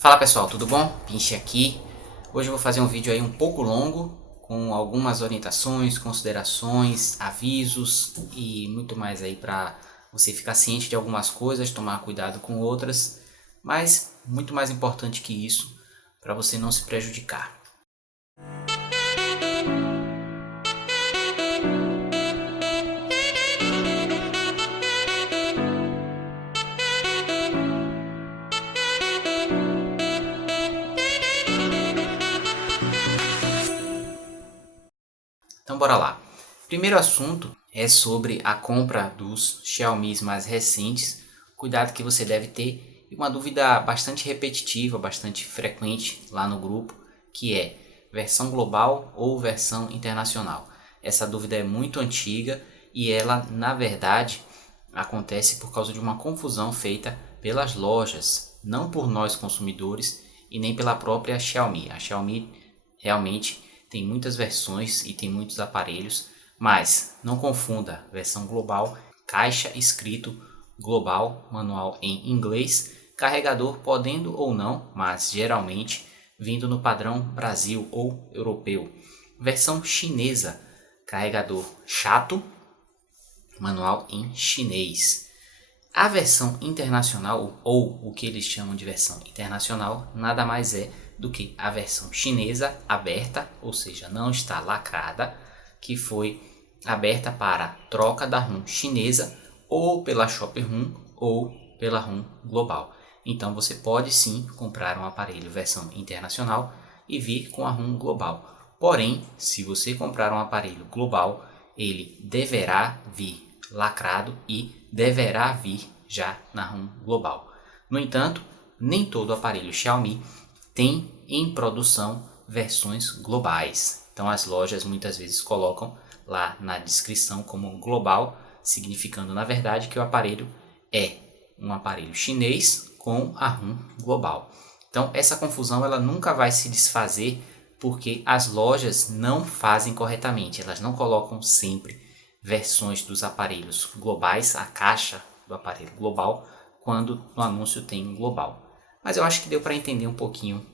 Fala pessoal, tudo bom? Pinche aqui. Hoje eu vou fazer um vídeo aí um pouco longo, com algumas orientações, considerações, avisos e muito mais aí para você ficar ciente de algumas coisas, tomar cuidado com outras, mas muito mais importante que isso, para você não se prejudicar. Então bora lá. Primeiro assunto é sobre a compra dos Xiaomi mais recentes, cuidado que você deve ter e uma dúvida bastante repetitiva, bastante frequente lá no grupo, que é versão global ou versão internacional. Essa dúvida é muito antiga e ela, na verdade, acontece por causa de uma confusão feita pelas lojas, não por nós consumidores e nem pela própria Xiaomi. A Xiaomi realmente tem muitas versões e tem muitos aparelhos, mas não confunda versão global, caixa escrito global, manual em inglês, carregador podendo ou não, mas geralmente vindo no padrão Brasil ou europeu. Versão chinesa, carregador chato, manual em chinês. A versão internacional, ou o que eles chamam de versão internacional, nada mais é do que a versão chinesa aberta, ou seja, não está lacrada, que foi aberta para troca da ROM chinesa ou pela Shopee ROM ou pela ROM global. Então você pode sim comprar um aparelho versão internacional e vir com a ROM global. Porém, se você comprar um aparelho global, ele deverá vir lacrado e deverá vir já na ROM global. No entanto, nem todo aparelho Xiaomi tem em produção versões globais. Então as lojas muitas vezes colocam lá na descrição como global, significando na verdade que o aparelho é um aparelho chinês com a ROM global. Então essa confusão ela nunca vai se desfazer porque as lojas não fazem corretamente, elas não colocam sempre versões dos aparelhos globais, a caixa do aparelho global, quando no anúncio tem global. Mas eu acho que deu para entender um pouquinho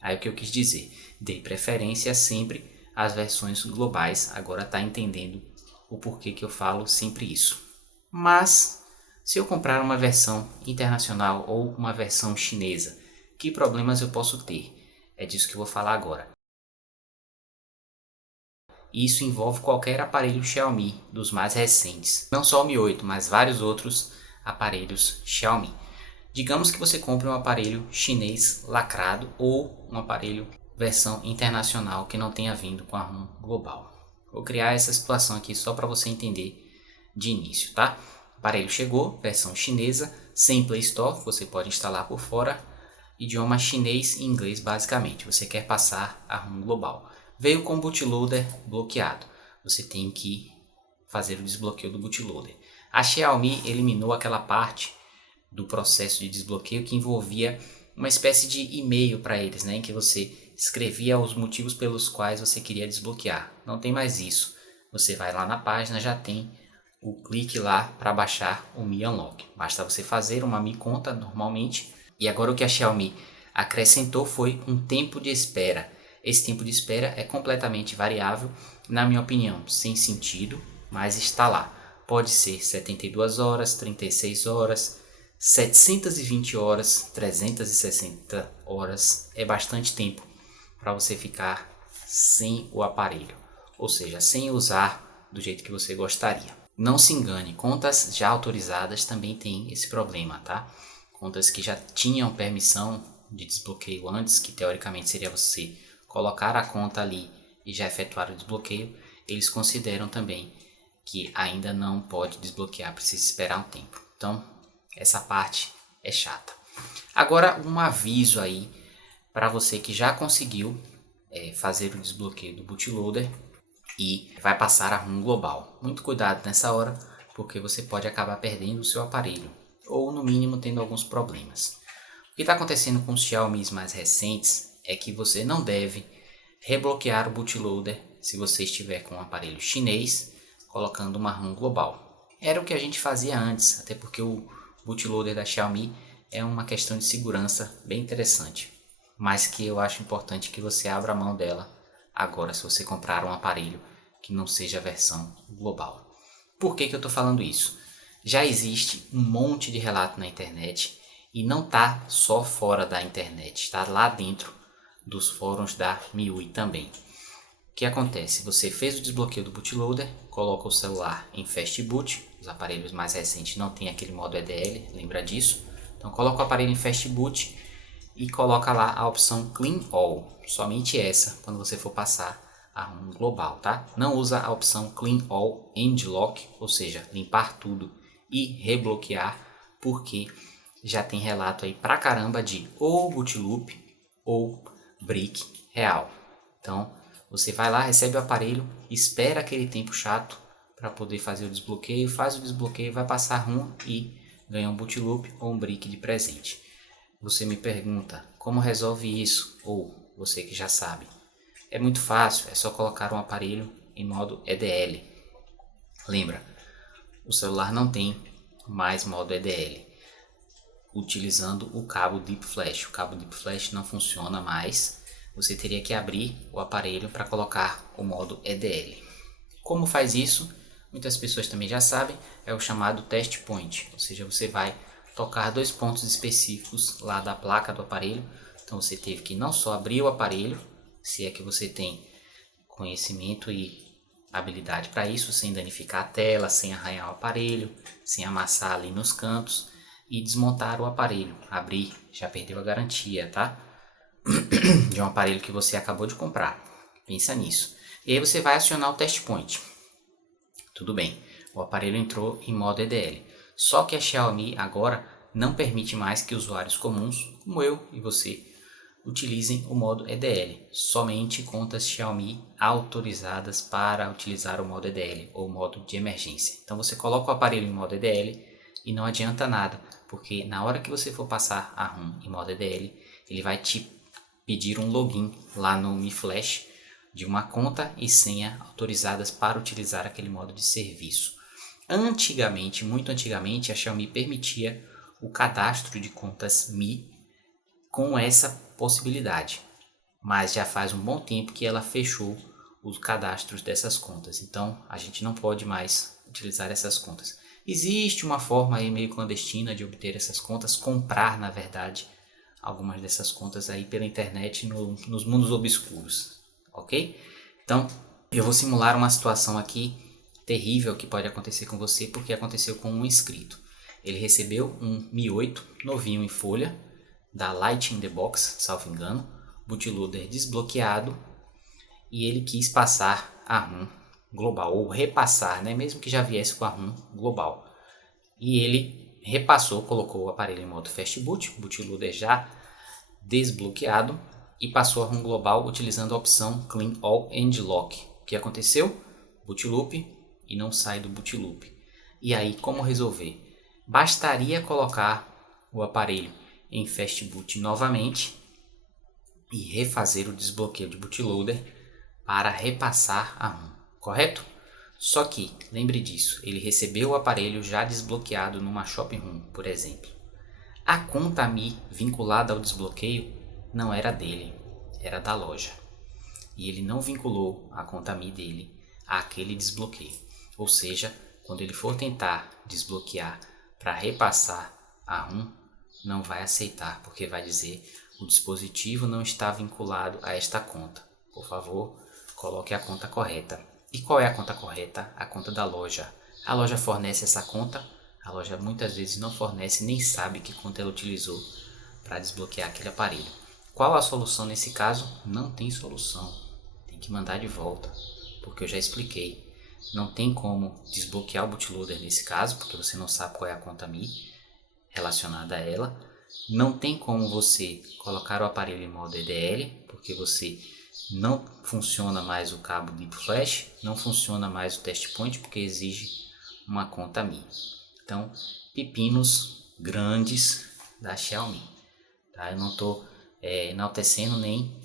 aí o que eu quis dizer. Dei preferência sempre às versões globais, agora está entendendo o porquê que eu falo sempre isso. Mas se eu comprar uma versão internacional ou uma versão chinesa, que problemas eu posso ter? É disso que eu vou falar agora. Isso envolve qualquer aparelho Xiaomi dos mais recentes, não só o Mi 8, mas vários outros aparelhos Xiaomi. Digamos que você compre um aparelho chinês lacrado ou um aparelho versão internacional que não tenha vindo com a ROM global. Vou criar essa situação aqui só para você entender de início, tá? O aparelho chegou, versão chinesa, sem Play Store, você pode instalar por fora, idioma chinês e inglês basicamente, você quer passar a ROM global. Veio com o bootloader bloqueado, você tem que fazer o desbloqueio do bootloader. A Xiaomi eliminou aquela parte do processo de desbloqueio que envolvia uma espécie de e-mail para eles, né, em que você escrevia os motivos pelos quais você queria desbloquear. Não tem mais isso. Você vai lá na página, já tem o clique lá para baixar o Mi Unlock. Basta você fazer uma Mi Conta normalmente. E agora o que a Xiaomi acrescentou foi um tempo de espera. Esse tempo de espera é completamente variável, na minha opinião, sem sentido, mas está lá. Pode ser 72 horas, 36 horas, 720 horas, 360 horas, é bastante tempo para você ficar sem o aparelho, ou seja, sem usar do jeito que você gostaria. Não se engane, contas já autorizadas também têm esse problema, tá? Contas que já tinham permissão de desbloqueio antes, que teoricamente seria você colocar a conta ali e já efetuar o desbloqueio, eles consideram também que ainda não pode desbloquear, precisa esperar um tempo. Então, essa parte é chata. Agora um aviso aí para você que já conseguiu fazer o desbloqueio do bootloader e vai passar a ROM global. Muito cuidado nessa hora, porque você pode acabar perdendo o seu aparelho, ou no mínimo tendo alguns problemas. O que está acontecendo com os Xiaomi mais recentes é que você não deve rebloquear o bootloader se você estiver com um aparelho chinês colocando uma ROM global. Era o que a gente fazia antes, até porque o bootloader da Xiaomi é uma questão de segurança bem interessante. mas que eu acho importante que você abra mão dela agora, se você comprar um aparelho que não seja a versão global. Por que eu estou falando isso? Já existe um monte de relato na internet e não está só fora da internet, está lá dentro dos fóruns da MIUI também. O que acontece? Você fez o desbloqueio do bootloader, coloca o celular em Fast Boot, os aparelhos mais recentes não tem aquele modo EDL, lembra disso? Então coloca o aparelho em Fast Boot e coloca lá a opção Clean All, somente essa quando você for passar a ROM global, tá? Não usa a opção Clean All End Lock, ou seja, limpar tudo e rebloquear, porque já tem relato aí pra caramba de ou boot loop ou brick real. Então você vai lá, recebe o aparelho, espera aquele tempo chato para poder fazer o desbloqueio, faz o desbloqueio, vai passar a ROM e ganha um boot loop ou um brick de presente. Você me pergunta como resolve isso, ou você que já sabe. É muito fácil, é só colocar um aparelho em modo EDL. Lembra, o celular não tem mais modo EDL, utilizando o cabo Deep Flash. O cabo Deep Flash não funciona mais, você teria que abrir o aparelho para colocar o modo EDL. Como faz isso? Muitas pessoas também já sabem, é o chamado test point, ou seja, você vai tocar 2 pontos específicos lá da placa do aparelho. Então você teve que não só abrir o aparelho, se é que você tem conhecimento e habilidade para isso, sem danificar a tela, sem arranhar o aparelho, sem amassar ali nos cantos, e desmontar o aparelho. Abrir, já perdeu a garantia, tá? De um aparelho que você acabou de comprar. Pensa nisso. E aí você vai acionar o test point. Tudo bem, o aparelho entrou em modo EDL. Só que a Xiaomi agora não permite mais que usuários comuns, como eu e você, utilizem o modo EDL. Somente contas Xiaomi autorizadas para utilizar o modo EDL, ou modo de emergência. Então você coloca o aparelho em modo EDL e não adianta nada, porque na hora que você for passar a ROM em modo EDL, ele vai te pedir um login lá no Mi Flash de uma conta e senha autorizadas para utilizar aquele modo de serviço. Antigamente, muito antigamente, a Xiaomi permitia o cadastro de contas Mi com essa possibilidade, mas já faz um bom tempo que ela fechou os cadastros dessas contas, então a gente não pode mais utilizar essas contas. Existe uma forma aí meio clandestina de obter essas contas, comprar na verdade algumas dessas contas aí pela internet nos mundos obscuros, ok? Então eu vou simular uma situação aqui terrível que pode acontecer com você, porque aconteceu com um inscrito. Ele recebeu um Mi 8 novinho em folha, da Light in the Box, salvo engano, bootloader desbloqueado, e ele quis passar a ROM global, ou repassar, né? Mesmo que já viesse com a ROM global. E ele repassou, colocou o aparelho em modo Fast Boot, bootloader já desbloqueado, e passou a ROM global utilizando a opção Clean All End Lock. O que aconteceu? Boot loop e não sai do boot loop. E aí, como resolver? Bastaria colocar o aparelho em Fast Boot novamente e refazer o desbloqueio de bootloader para repassar a ROM, correto? Só que, lembre disso, ele recebeu o aparelho já desbloqueado numa Shopping ROM, por exemplo. A conta Mi vinculada ao desbloqueio não era dele, era da loja. E ele não vinculou a conta Mi dele àquele desbloqueio. Ou seja, quando ele for tentar desbloquear para repassar a ROM, não vai aceitar, porque vai dizer o dispositivo não está vinculado a esta conta. Por favor, coloque a conta correta. E qual é a conta correta? A conta da loja. A loja fornece essa conta? A loja muitas vezes não fornece, nem sabe que conta ela utilizou para desbloquear aquele aparelho. Qual a solução nesse caso? Não tem solução. Tem que mandar de volta, porque eu já expliquei. Não tem como desbloquear o bootloader nesse caso, porque você não sabe qual é a conta Mi relacionada a ela. Não tem como você colocar o aparelho em modo EDL, porque você não funciona mais o cabo Deep Flash, não funciona mais o test point, porque exige uma conta Mi. Então, pepinos grandes da Xiaomi. Tá? Eu não estou enaltecendo nem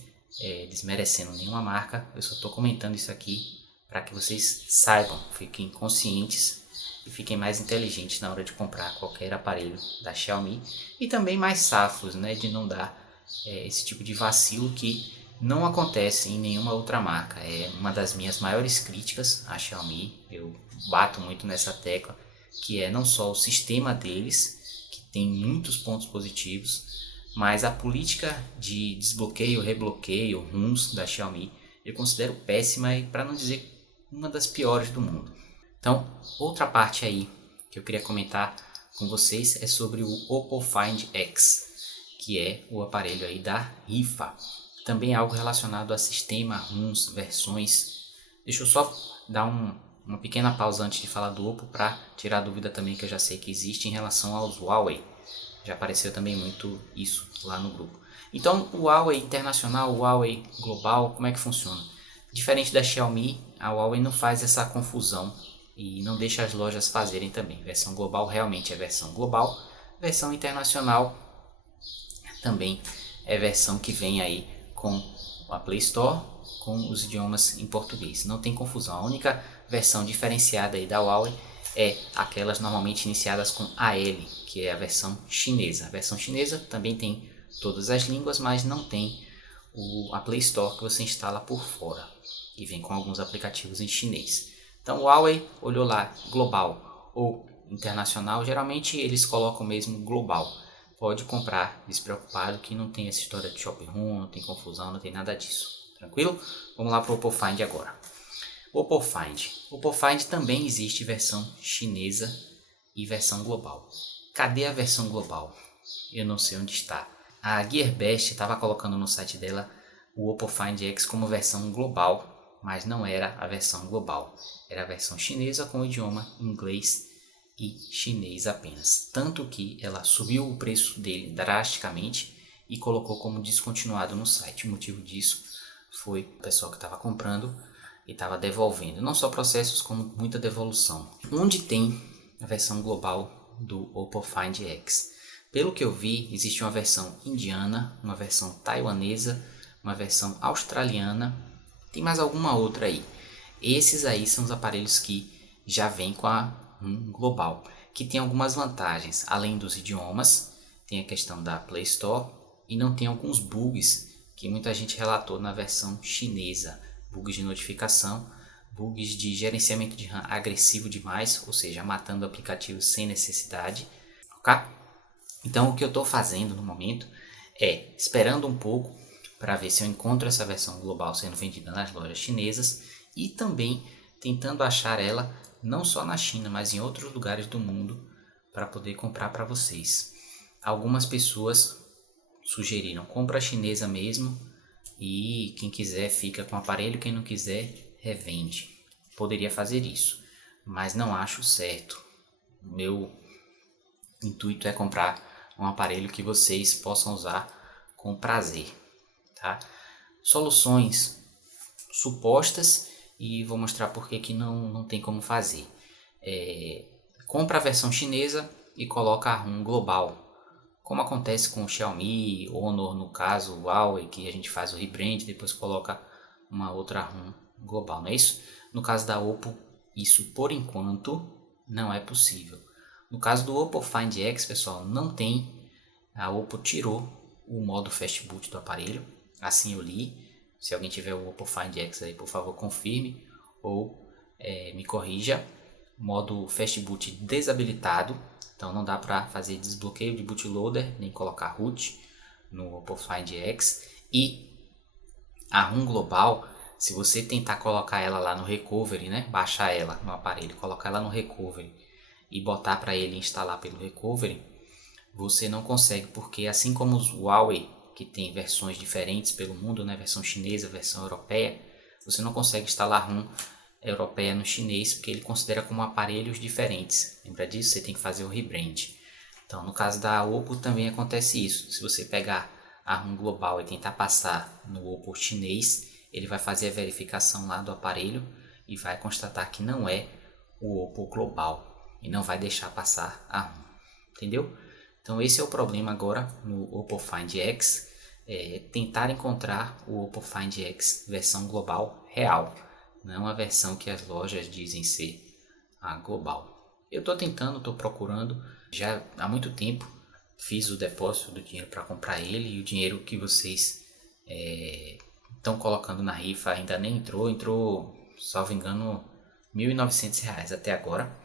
desmerecendo nenhuma marca, eu só estou comentando isso aqui para que vocês saibam, fiquem conscientes e fiquem mais inteligentes na hora de comprar qualquer aparelho da Xiaomi, e também mais safos, né, de não dar esse tipo de vacilo que não acontece em nenhuma outra marca. É uma das minhas maiores críticas à Xiaomi, eu bato muito nessa tecla, que é não só o sistema deles, que tem muitos pontos positivos, mas a política de desbloqueio, rebloqueio, ROMs da Xiaomi, eu considero péssima e, para não dizer, uma das piores do mundo. Então, outra parte aí que eu queria comentar com vocês é sobre o Oppo Find X, que é o aparelho aí da rifa. Também algo relacionado a sistema, ROMs, versões. Deixa eu só dar uma pequena pausa antes de falar do Oppo para tirar a dúvida também que eu já sei que existe em relação aos Huawei. Já apareceu também muito isso lá no grupo. Então, o Huawei internacional, o Huawei global, como é que funciona? Diferente da Xiaomi, a Huawei não faz essa confusão e não deixa as lojas fazerem também. Versão global realmente é versão global, versão internacional também é versão que vem aí com a Play Store, com os idiomas em português. Não tem confusão. A única versão diferenciada aí da Huawei é aquelas normalmente iniciadas com AL, que é a versão chinesa. A versão chinesa também tem todas as línguas, mas não tem a Play Store que você instala por fora, e vem com alguns aplicativos em chinês. Então o Huawei olhou lá global ou internacional, geralmente eles colocam mesmo global. Pode comprar despreocupado que não tem essa história de shopping room, não tem confusão, não tem nada disso. Tranquilo? Vamos lá para o Oppo Find agora. Oppo Find. Oppo Find também existe versão chinesa e versão global. Cadê a versão global? Eu não sei onde está. A Gearbest estava colocando no site dela o Oppo Find X como versão global, mas não era a versão global. Era a versão chinesa com o idioma inglês e chinês apenas. Tanto que ela subiu o preço dele drasticamente e colocou como descontinuado no site. O motivo disso foi o pessoal que estava comprando e estava devolvendo. Não só processos, como muita devolução. Onde tem a versão global do Oppo Find X? Pelo que eu vi, existe uma versão indiana, uma versão taiwanesa, uma versão australiana, tem mais alguma outra aí. Esses aí são os aparelhos que já vêm com a global, que tem algumas vantagens, além dos idiomas, tem a questão da Play Store e não tem alguns bugs que muita gente relatou na versão chinesa, bugs de notificação, bugs de gerenciamento de RAM agressivo demais, ou seja, matando aplicativos sem necessidade, ok? Então o que eu estou fazendo no momento é esperando um pouco para ver se eu encontro essa versão global sendo vendida nas lojas chinesas e também tentando achar ela não só na China, mas em outros lugares do mundo para poder comprar para vocês. Algumas pessoas sugeriram compra chinesa mesmo e quem quiser fica com o aparelho, quem não quiser revende. Poderia fazer isso, mas não acho certo. O meu intuito é comprar um aparelho que vocês possam usar com prazer, tá? Soluções supostas e vou mostrar por que não tem como fazer. Compra a versão chinesa e coloca a ROM global, como acontece com o Xiaomi, Honor no caso, o Huawei, que a gente faz o rebrand e depois coloca uma outra ROM global, não é isso? No caso da Oppo, isso por enquanto não é possível. No caso do Oppo Find X, pessoal, não tem. A Oppo tirou o modo Fast Boot do aparelho, assim eu li. Se alguém tiver o Oppo Find X aí, por favor, confirme ou me corrija. Modo Fast Boot desabilitado, então não dá para fazer desbloqueio de bootloader nem colocar root no Oppo Find X. E a ROM global, se você tentar colocar ela lá no recovery, né, baixar ela no aparelho, colocar ela no recovery e botar para ele instalar pelo recovery, você não consegue, porque assim como os Huawei, que tem versões diferentes pelo mundo, né, versão chinesa, versão europeia, você não consegue instalar ROM europeia no chinês, porque ele considera como aparelhos diferentes. Lembra disso? Você tem que fazer o rebrand. Então, no caso da Oppo também acontece isso. Se você pegar a ROM global e tentar passar no Oppo chinês, ele vai fazer a verificação lá do aparelho e vai constatar que não é o Oppo global e não vai deixar passar a ROM. Entendeu? Então esse é o problema agora no Oppo Find X, tentar encontrar o Oppo Find X versão global real, não a versão que as lojas dizem ser a global. Eu estou tentando, estou procurando já há muito tempo fiz o depósito do dinheiro para comprar ele, e o dinheiro que vocês estão colocando na rifa ainda nem entrou, salvo engano, R$ 1.900 até agora.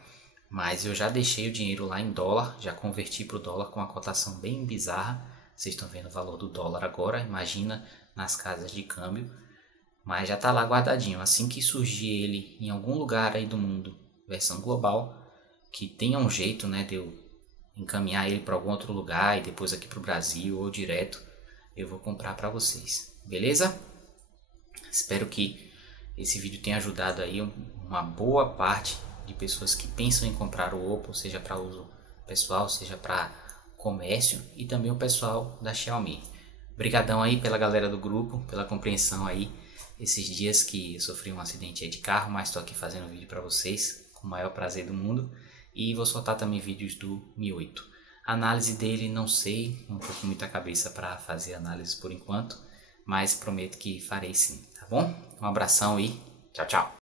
Mas eu já deixei o dinheiro lá em dólar, já converti para o dólar com uma cotação bem bizarra. Vocês estão vendo o valor do dólar agora, imagina nas casas de câmbio. Mas já está lá guardadinho. Assim que surgir ele em algum lugar aí do mundo, versão global, que tenha um jeito, né, de eu encaminhar ele para algum outro lugar e depois aqui para o Brasil ou direto, eu vou comprar para vocês. Beleza? Espero que esse vídeo tenha ajudado aí uma boa parte de pessoas que pensam em comprar o Oppo, seja para uso pessoal, seja para comércio, e também o pessoal da Xiaomi. Obrigadão aí pela galera do grupo, pela compreensão aí esses dias que eu sofri um acidente aí de carro, mas estou aqui fazendo vídeo para vocês com o maior prazer do mundo, e vou soltar também vídeos do Mi 8. A análise dele não sei, não estou com muita cabeça para fazer análise por enquanto, mas prometo que farei sim, tá bom? Um abração e tchau, tchau!